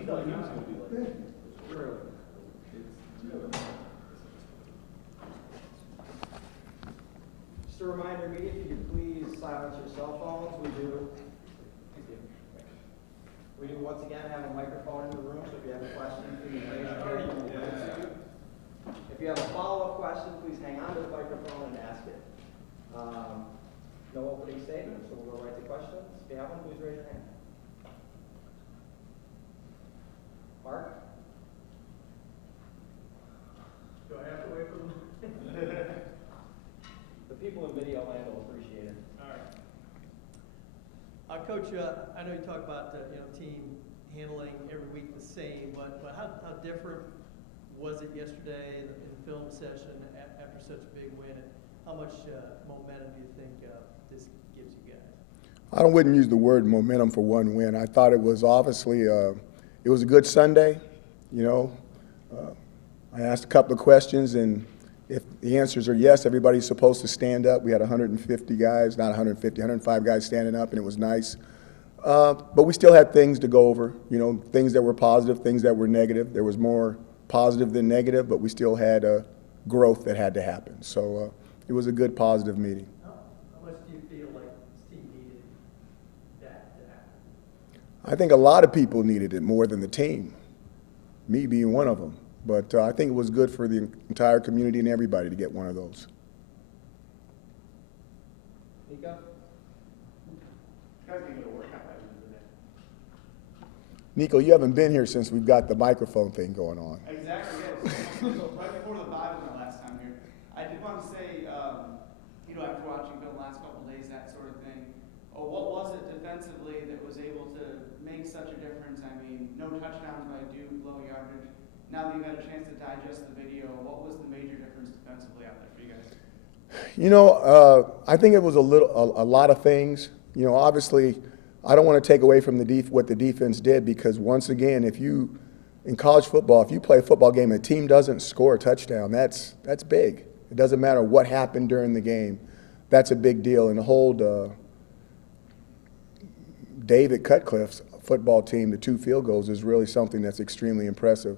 We thought he was going to be like that. True. Just a reminder, media, if you could please silence your cell phones. We do once again have a microphone in the room, so if you have a question, please raise your hand and we'll get it to you. If you have a follow-up question, please hang on to the microphone and ask it. No opening statements, so we'll go right to questions. If you have one, please raise your hand. Mark? Do I have to wait for them? The people in video land will appreciate it. All right. Coach, I know you talk about team handling every week the same, but how different was it yesterday in the film session after such a big win? And how much momentum do you think this gives you guys? I wouldn't use the word momentum for one win. I thought it was obviously it was a good Sunday. I asked a couple of questions, and if the answers are yes, everybody's supposed to stand up. We had 150 guys, not 150, 105 guys standing up, and it was nice. But we still had things to go over, things that were positive, things that were negative. There was more positive than negative, but we still had growth that had to happen. So it was a good, positive meeting. How much do you feel like this team needed that to happen? I think a lot of people needed it more than the team, me being one of them. But I think it was good for the entire community and everybody to get one of those. Nico? Nico, you haven't been here since we've got the microphone thing going on. Exactly, yes. So right before the bye was my last time here. I did want to say, after watching Bill the last couple of days, that sort of thing, what was it defensively that was able to make such a difference? I mean, no touchdowns by Duke, low yardage. Now that you've had a chance to digest the video, what was the major difference defensively out there for you guys? I think it was a lot of things. Obviously, I don't want to take away from what the defense did, because once again, in college football, if you play a football game and a team doesn't score a touchdown, that's big. It doesn't matter what happened during the game. That's a big deal. And to hold David Cutcliffe's football team to 2 field goals is really something that's extremely impressive.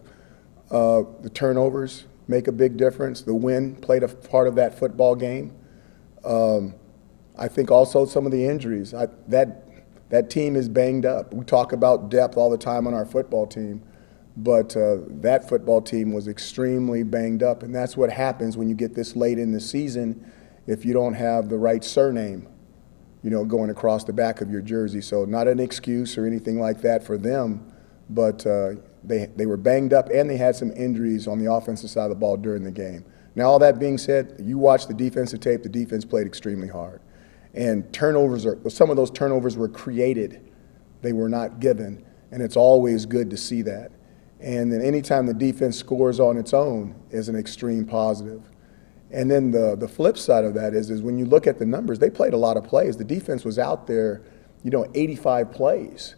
The turnovers make a big difference. The win played a part of that football game. I think also some of the injuries. That team is banged up. We talk about depth all the time on our football team, but that football team was extremely banged up, and that's what happens when you get this late in the season if you don't have the right surname, going across the back of your jersey. So not an excuse or anything like that for them, but they were banged up, and they had some injuries on the offensive side of the ball during the game. Now, all that being said, you watch the defensive tape, the defense played extremely hard. And some of those turnovers were created. They were not given, and it's always good to see that. And then anytime the defense scores on its own is an extreme positive. And then the flip side of that is when you look at the numbers, they played a lot of plays. The defense was out there, 85 plays.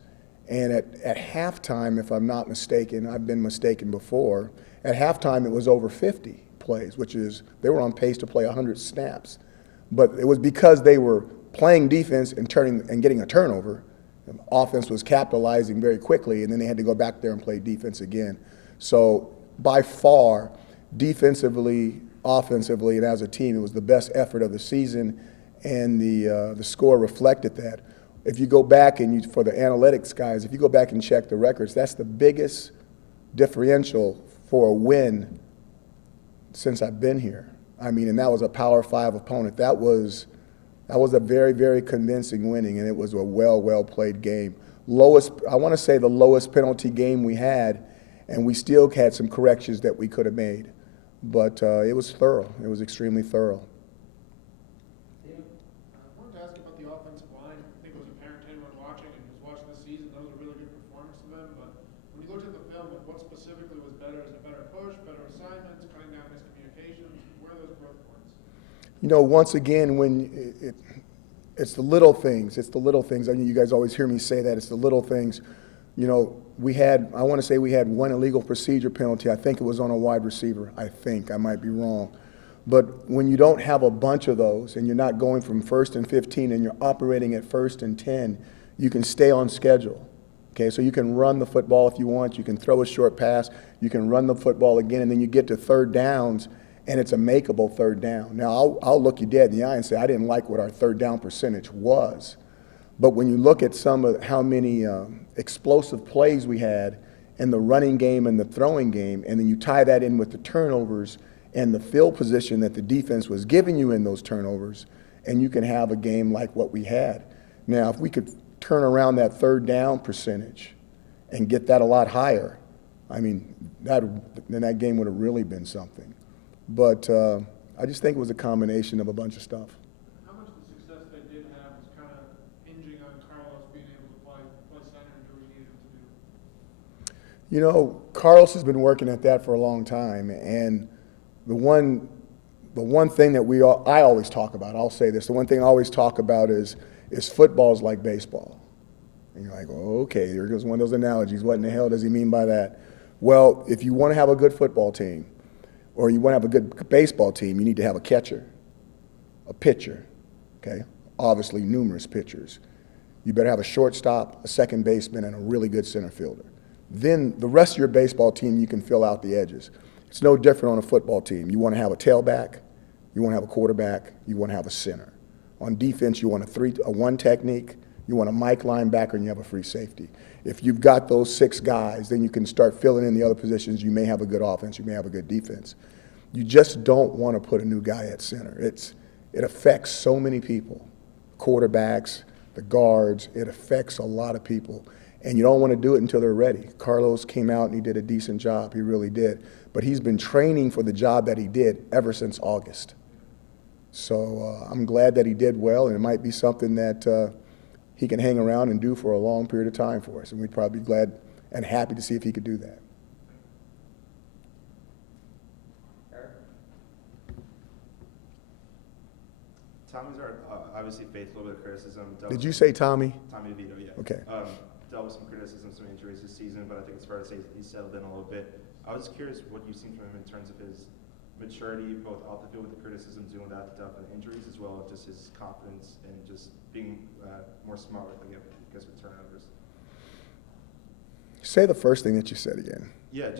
And at halftime, if I'm not mistaken, I've been mistaken before, at halftime it was over 50 plays, which is they were on pace to play 100 snaps. But it was because they were playing defense and getting a turnover. The offense was capitalizing very quickly, and then they had to go back there and play defense again. So by far, defensively, offensively, and as a team, it was the best effort of the season, and the score reflected that. If you go back for the analytics guys, if you go back and check the records, that's the biggest differential for a win since I've been here. I mean, and that was a Power 5 opponent. That was a very, very convincing winning, and it was a well played game. I want to say the lowest penalty game we had, and we still had some corrections that we could have made. But it was thorough. It was extremely thorough. I wanted to ask about the offensive line. I think it was apparent to anyone watching and who's watching this season, that was a really good performance from them. But when you looked at the film, what specifically was better? Is it better push, better assignments, cutting down miscommunications? Where are those growth points? Once again, it's the little things. It's the little things. I mean, you guys always hear me say that. It's the little things. I want to say we had one illegal procedure penalty. I think it was on a wide receiver. I might be wrong. But when you don't have a bunch of those and you're not going from 1st and 15 and you're operating at 1st and 10, you can stay on schedule. Okay, so you can run the football if you want, you can throw a short pass, you can run the football again, and then you get to third downs, and it's a makeable third down. Now, I'll look you dead in the eye and say I didn't like what our third down percentage was. But when you look at some of how many explosive plays we had in the running game and the throwing game, and then you tie that in with the turnovers and the field position that the defense was giving you in those turnovers, and you can have a game like what we had. Now, if we could turn around that third down percentage and get that a lot higher, I mean, then that game would have really been something. But I just think it was a combination of a bunch of stuff. How much of the success they did have was kind of hinging on Carlos being able to play center and do what he needed him to do? You know, Carlos has been working at that for a long time, and the one thing that I always talk about, I'll say this, the one thing I always talk about is football's like baseball. And you're like, oh, okay, there goes one of those analogies. What in the hell does he mean by that? Well, if you want to have a good football team, or you want to have a good baseball team, you need to have a catcher, a pitcher, okay? Obviously, numerous pitchers. You better have a shortstop, a second baseman, and a really good center fielder. Then the rest of your baseball team, you can fill out the edges. It's no different on a football team. You want to have a tailback, you want to have a quarterback, you want to have a center. On defense, you want a one technique, you want a Mike linebacker, and you have a free safety. If you've got those 6 guys, then you can start filling in the other positions. You may have a good offense, you may have a good defense. You just don't want to put a new guy at center. It affects so many people, quarterbacks, the guards. It affects a lot of people, and you don't want to do it until they're ready. Carlos came out and he did a decent job. He really did. But he's been training for the job that he did ever since August. So I'm glad that he did well, and it might be something that he can hang around and do for a long period of time for us, and we'd probably be glad and happy to see if he could do that. Tommy's obviously faced a little bit of criticism. Did you say Tommy? Tommy DeVito, yeah. Okay. Dealt with some criticism, some injuries this season, but I think it's fair to say he's settled in a little bit. I was curious what you've seen from him in terms of his maturity, both off the field with the criticisms and without the doubt and injuries, as well as just his confidence and just being more smart with, again, because with turnovers. Say the first thing that you said again. Yeah,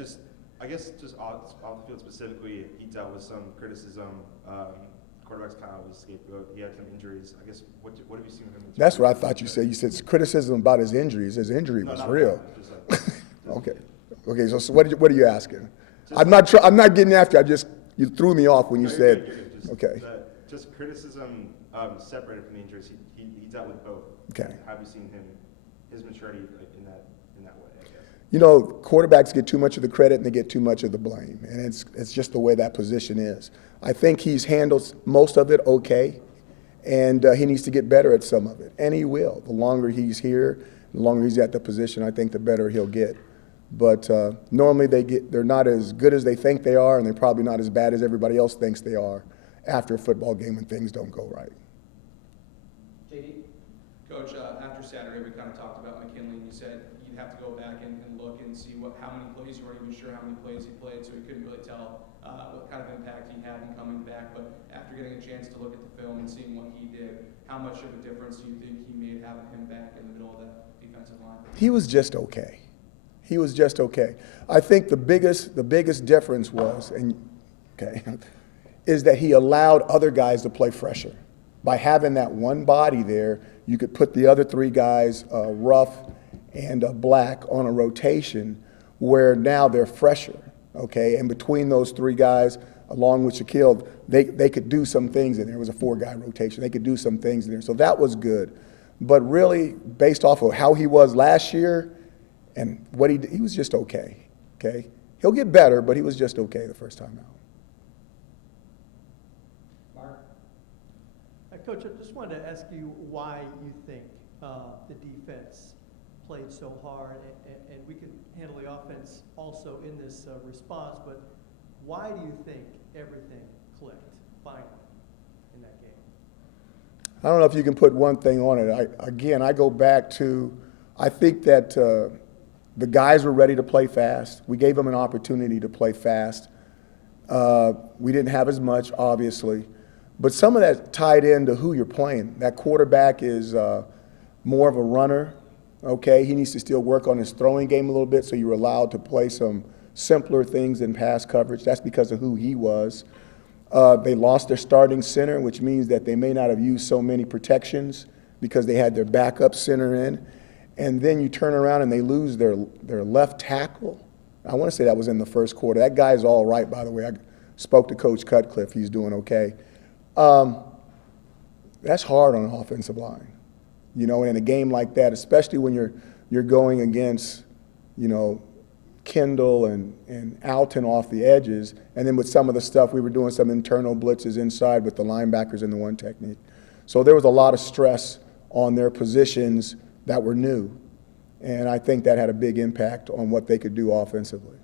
I guess just off the field specifically, he dealt with some criticism. Quarterback's kind of was scapegoat. He had some injuries. I guess what have you seen from him? That's what I thought you said. You said criticism about his injuries. His injury was real. Okay. Okay. So what are you asking? I'm not getting after you. You threw me off when you said. Okay. Just criticism separated from the injuries. He dealt with both. Okay. Have you seen his maturity in that way? I guess. You know, quarterbacks get too much of the credit and they get too much of the blame, and it's just the way that position is. I think he's handled most of it okay, and he needs to get better at some of it, and he will. The longer he's here, the longer he's at the position, I think the better he'll get. But normally they're not as good as they think they are, and they're probably not as bad as everybody else thinks they are after a football game when things don't go right. JD? Coach, after Saturday, we kind of talked about McKinley, and you said you'd have to go back and look and see how many plays. You weren't even sure how many plays he played, so you couldn't really tell what kind of impact he had in coming back. But after getting a chance to look at the film and seeing what he did, how much of a difference do you think he made having him back in the middle of that defensive line? He was just okay. He was just okay. I think the biggest difference was, is that he allowed other guys to play fresher. By having that one body there, you could put the other 3 guys, Ruff and Black, on a rotation where now they're fresher, okay? And between those 3 guys, along with Shaquille, they could do some things in there. It was a 4-guy rotation. They could do some things in there. So that was good. But really, based off of how he was last year and what he did, he was just okay, okay? He'll get better, but he was just okay the first time out. Coach, I just wanted to ask you why you think the defense played so hard, and we can handle the offense also in this response, but why do you think everything clicked finally in that game? I don't know if you can put one thing on it. I go back to, I think that the guys were ready to play fast. We gave them an opportunity to play fast. We didn't have as much, obviously. But some of that tied into who you're playing. That quarterback is more of a runner, okay? He needs to still work on his throwing game a little bit, so you're allowed to play some simpler things in pass coverage. That's because of who he was. They lost their starting center, which means that they may not have used so many protections because they had their backup center in. And then you turn around and they lose their left tackle. I want to say that was in the first quarter. That guy's all right, by the way. I spoke to Coach Cutcliffe. He's doing okay. That's hard on an offensive line. You know, in a game like that, especially when you're going against, you know, Kendall and Alton off the edges, and then with some of the stuff, we were doing some internal blitzes inside with the linebackers in the one technique. So there was a lot of stress on their positions that were new, and I think that had a big impact on what they could do offensively.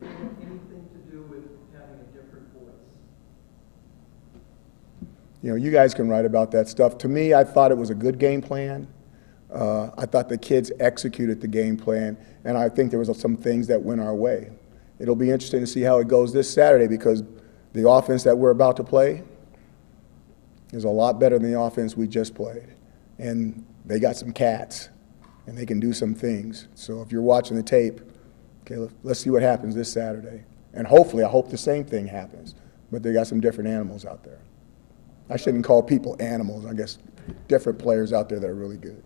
Anything to do with having a different voice? You know, you guys can write about that stuff. To me, I thought it was a good game plan. I thought the kids executed the game plan, and I think there was some things that went our way. It'll be interesting to see how it goes this Saturday, because the offense that we're about to play is a lot better than the offense we just played. And they got some cats, and they can do some things. So if you're watching the tape, okay, let's see what happens this Saturday. And hopefully, I hope the same thing happens, but they got some different animals out there. I shouldn't call people animals. I guess different players out there that are really good.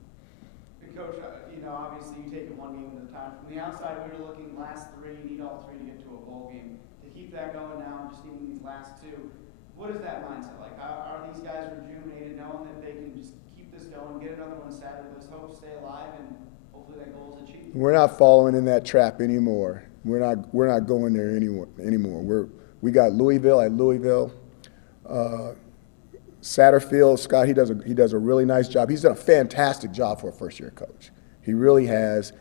And Coach, you know, obviously you take it one game at a time. From the outside, we were looking last three, you need all three to get to a bowl game. To keep that going now, just needing these last two, what is that mindset like? Are these guys rejuvenated, knowing that they can just keep this going, get another one Saturday, let's hope stay alive, and hopefully that goal is achieved? We're not following in that trap anymore. We're not going there anymore. We got Louisville at Louisville. Satterfield, Scott, he does a really nice job. He's done a fantastic job for a first-year coach. He really has.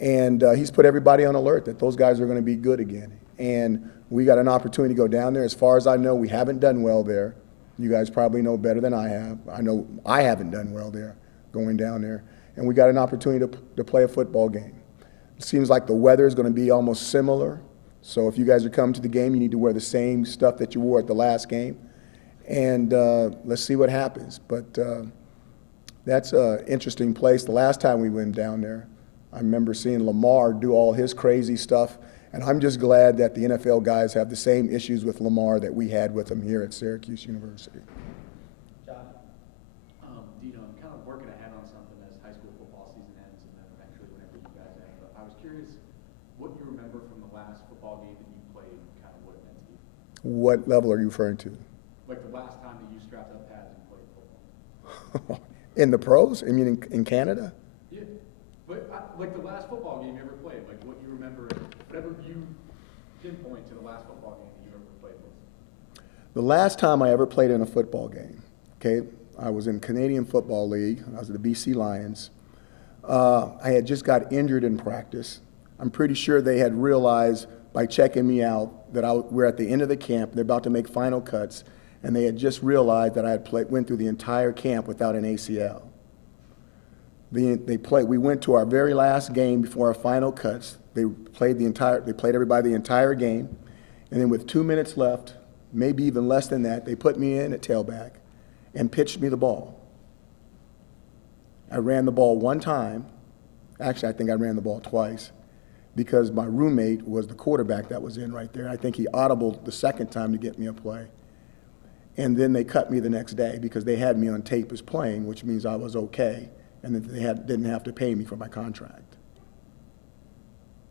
And he's put everybody on alert that those guys are going to be good again. And we got an opportunity to go down there. As far as I know, we haven't done well there. You guys probably know better than I have. I know I haven't done well there, going down there. And we got an opportunity to play a football game. It seems like the weather is going to be almost similar. So if you guys are coming to the game, you need to wear the same stuff that you wore at the last game. And let's see what happens. But that's an interesting place. The last time we went down there, I remember seeing Lamar do all his crazy stuff. And I'm just glad that the NFL guys have the same issues with Lamar that we had with him here at Syracuse University. Josh? Dino, I'm kind of working ahead on something as high school football season ends, and then eventually whenever you guys end. But I was curious what you remember from the last football game that you played, and kind of what it meant to you. What level are you referring to? Like the last time that you strapped up pads and played football. In the pros? I mean, in Canada? Yeah, but like the last football game you ever played, like what you remember, whatever you pinpoint to the last football game that you ever played with. The last time I ever played in a football game, okay, I was in Canadian Football League. I was at the BC Lions. I had just got injured in practice. I'm pretty sure they had realized by checking me out that we're at the end of the camp. They're about to make final cuts. And they had just realized that I had went through the entire camp without an ACL. We went to our very last game before our final cuts. They played everybody the entire game, and then with 2 minutes left, maybe even less than that, they put me in at tailback and pitched me the ball. I ran the ball one time. Actually, I think I ran the ball twice, because my roommate was the quarterback that was in right there. I think he audibled the second time to get me a play. And then they cut me the next day because they had me on tape as playing, which means I was okay, and that they didn't have to pay me for my contract.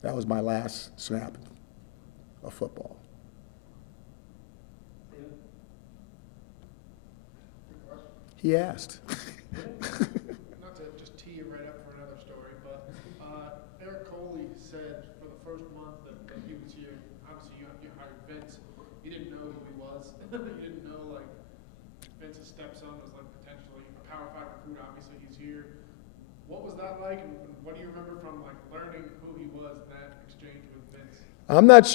That was my last snap of football. He asked. Not to just tee you right up for another story, but Eric Coley said for the first month that he was here, obviously you hired Vince. You didn't know who he was. You didn't know, like, Vince's stepson was, like, potentially a Power 5 recruit. Obviously, he's here. What was that like, and what do you remember from, like, learning who he was in that exchange with Vince? I'm not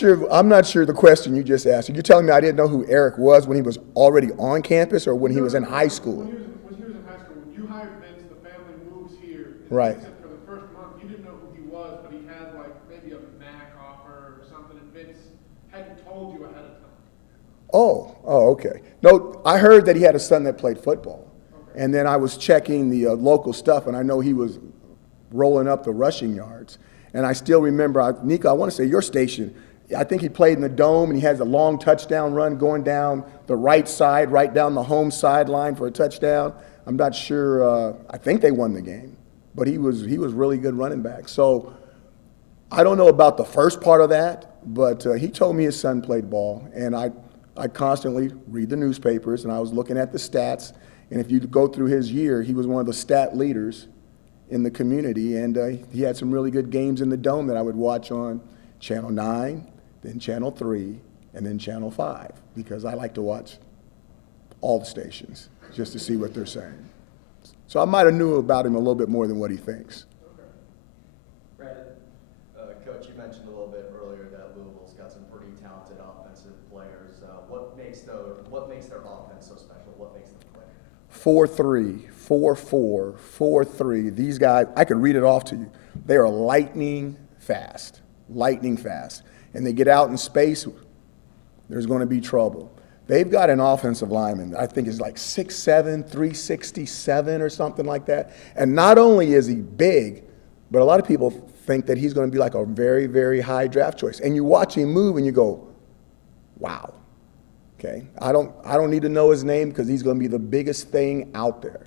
sure the question you just asked. Are you telling me I didn't know who Eric was when he was already on campus or when he was in high school? When he was in high school, when you hired Vince, the family moves here. Right. He said for the first month, you didn't know who he was, but he had, like, maybe a MAC offer or something, and Vince hadn't told you ahead of time. Oh, okay. No, I heard that he had a son that played football. Okay. And then I was checking the local stuff, and I know he was rolling up the rushing yards. And I still remember, Nico, I want to say your station, I think he played in the dome, and he has a long touchdown run going down the right side, right down the home sideline for a touchdown. I'm not sure. I think they won the game, but he was really good running back. So I don't know about the first part of that, but he told me his son played ball, and I constantly read the newspapers, and I was looking at the stats. And if you go through his year, he was one of the stat leaders in the community, and he had some really good games in the dome that I would watch on Channel 9, then Channel 3, and then Channel 5, because I like to watch all the stations just to see what they're saying. So I might have knew about him a little bit more than what he thinks. Brandon? Coach, you mentioned a little bit earlier that Louisville's got some pretty talented offensive players. What makes their offense so special? What makes them play? 4-3, 4-4, 4-3. These guys, I could read it off to you. They are lightning fast. And they get out in space, there's going to be trouble. They've got an offensive lineman, I think is like 6'7", 367 or something like that. And not only is he big, but a lot of people think that he's going to be like a very, very high draft choice. And you watch him move and you go, wow. Okay, I don't need to know his name because he's going to be the biggest thing out there.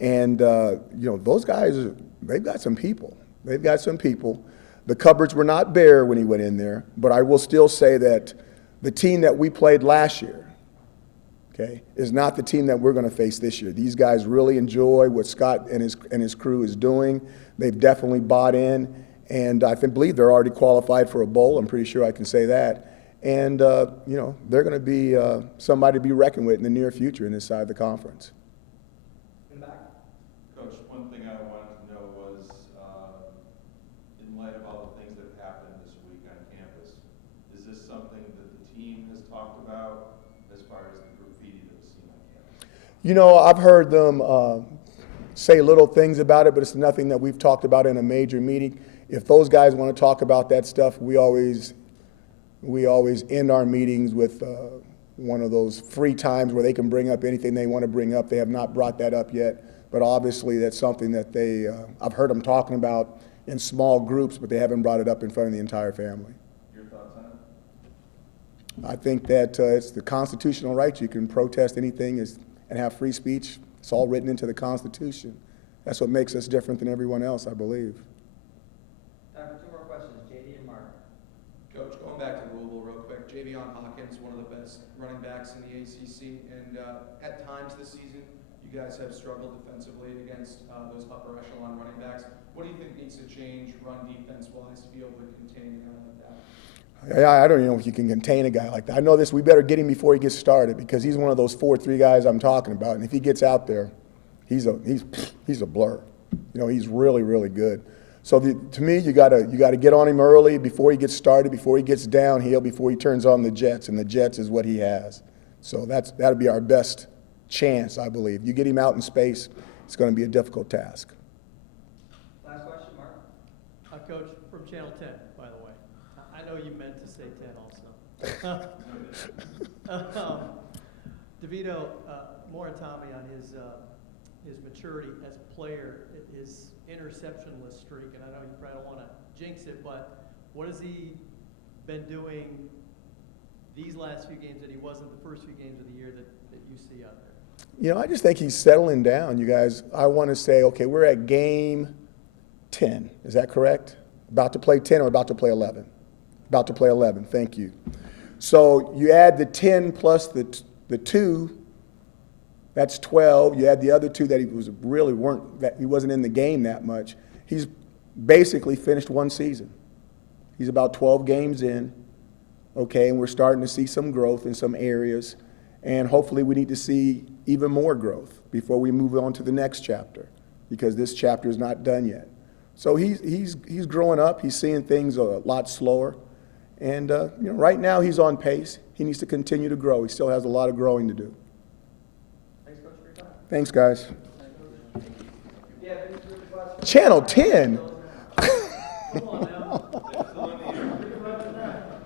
And, those guys, they've got some people. The cupboards were not bare when he went in there, but I will still say that the team that we played last year, okay, is not the team that we're going to face this year. These guys really enjoy what Scott and his crew is doing. They've definitely bought in, and I believe they're already qualified for a bowl. I'm pretty sure I can say that. And, they're going to be somebody to be reckoned with in the near future in this side of the conference. In the back? Coach, one thing I wanted to know was, in light of all the things that have happened this week on campus, is this something that the team has talked about as far as the graffiti that was seen on campus? I've heard them say little things about it, but it's nothing that we've talked about in a major meeting. If those guys want to talk about that stuff, we always end our meetings with one of those free times where they can bring up anything they want to bring up. They have not brought that up yet, but obviously that's something that I've heard them talking about in small groups, but they haven't brought it up in front of the entire family. Your thoughts on it? I think that it's the constitutional right. You can protest anything and have free speech. It's all written into the Constitution. That's what makes us different than everyone else, I believe. Time for two more questions. JD and Mark. Coach, going back to Louisville real quick, Javion Hawkins, one of the best running backs in the ACC, and at times this season, you guys have struggled defensively against those upper echelon running backs. What do you think needs to change run defense-wise to be able to contain a guy like that? I don't even know if you can contain a guy like that. I know this. We better get him before he gets started because he's one of those 4-3 guys I'm talking about. And if he gets out there, he's a blur. He's really, really good. So to me, you got to get on him early before he gets started, before he gets downhill, before he turns on the jets, and the jets is what he has. So that'll be our best chance, I believe. You get him out in space, it's going to be a difficult task. Last question, Mark. Coach, from Channel 10, by the way. I know you meant to say 10 also. DeVito, more on Tommy on his maturity as a player, his interceptionless streak, and I know you probably don't want to jinx it, but what has he been doing these last few games that he wasn't the first few games of the year that you see out there? I just think he's settling down, you guys. I want to say, okay, we're at game 10. Is that correct? About to play 10 or about to play 11? About to play 11, thank you. So you add the 10 plus the 2, that's 12. You add the other 2 that he wasn't in the game that much. He's basically finished one season. He's about 12 games in, okay, and we're starting to see some growth in some areas, and hopefully we need to see even more growth before we move on to the next chapter, because this chapter is not done yet. So he's growing up. He's seeing things a lot slower, and right now he's on pace. He needs to continue to grow. He still has a lot of growing to do. Thanks, Coach, for your time. Thanks, guys. Yeah, any further questions? Channel 10. Come on now.